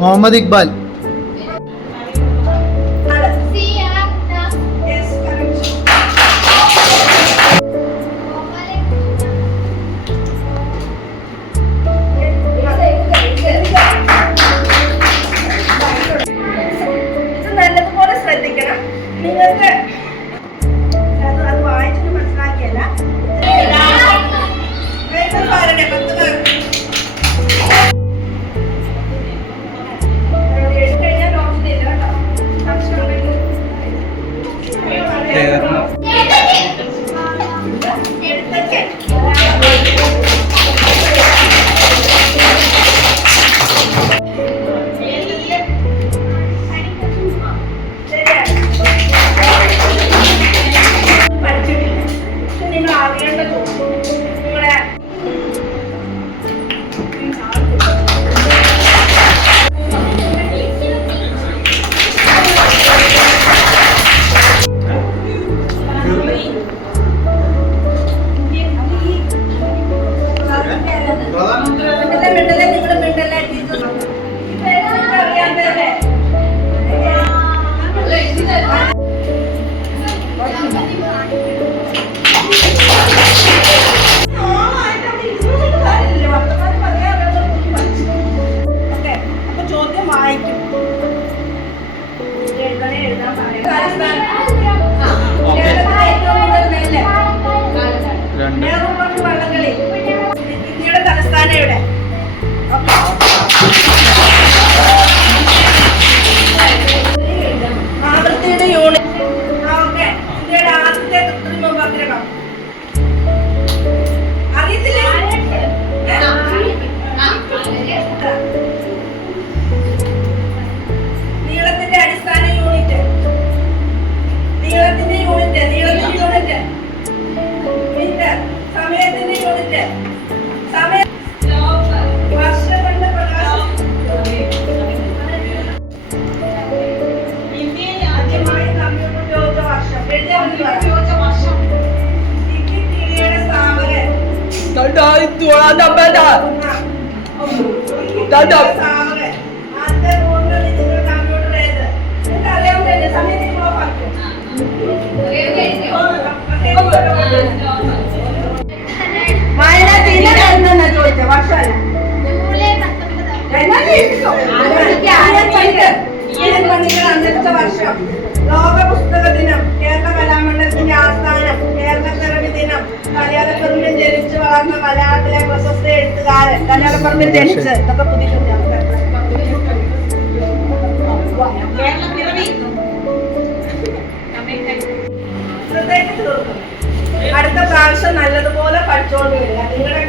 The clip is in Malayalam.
मोहम्मद इकबाल। നല്ലതുപോലെ ശ്രദ്ധിക്കണം. നിങ്ങൾക്ക് അത് വായിച്ചിട്ട് മനസ്സിലാക്കിയല്ല. ഇന്ത്യയുടെ തലസ്ഥാനം എവിടെ? ആവൃത്തിയുടെ യൂണിറ്റ്. ഓക്കെ. ഇന്ത്യയുടെ ആദ്യത്തെ കൃത്രിമ ഉപഗ്രഹം അറിയത്തില്ലേ? നീളത്തിന്റെ അടിസ്ഥാന യൂണിറ്റ്. നീളത്തിന്റെ യൂണിറ്റ്. നീളത്തിന്റെ യൂണിറ്റ് മീറ്റർ. സമയത്തിന്റെ യൂണിറ്റ്. സമയം വർഷങ്ങളുടെ പ്രകാശം. ഇന്ത്യയിൽ ആദ്യമായി കമ്പ്യൂട്ടർ ഉപയോഗിച്ച വർഷം. ഉപയോഗിച്ച വർഷം. വിക്കിപീഡിയയുടെ സ്ഥാപകൻ. ആദ്യത്തെ പൂർണ്ണ ഡിജിറ്റൽ കമ്പ്യൂട്ടർ ഏത്? നിങ്ങൾക്ക് അറിയാവുന്നതല്ലേ? സമയത്തിന് ചോദിച്ച വർഷമല്ല. അന്തരിച്ച വർഷം. ലോക പുസ്തക ദിനം. കേരള കലാമണ്ഡലത്തിന്റെ ആസ്ഥാനം. കേരളപ്പിറവി ദിനം. കല്യാണപ്പറമ്പിൽ ജനിച്ചു വളർന്ന മലയാളത്തിലെ പ്രശസ്ത എഴുത്തുകാരൻ. കല്യാണപ്പറമ്പിൽ ജനിച്ച് ഇതൊക്കെ പുതിയ അടുത്ത പ്രാവശ്യം നല്ലതുപോലെ പഠിച്ചുകൊണ്ട് വരിക. നിങ്ങളുടെ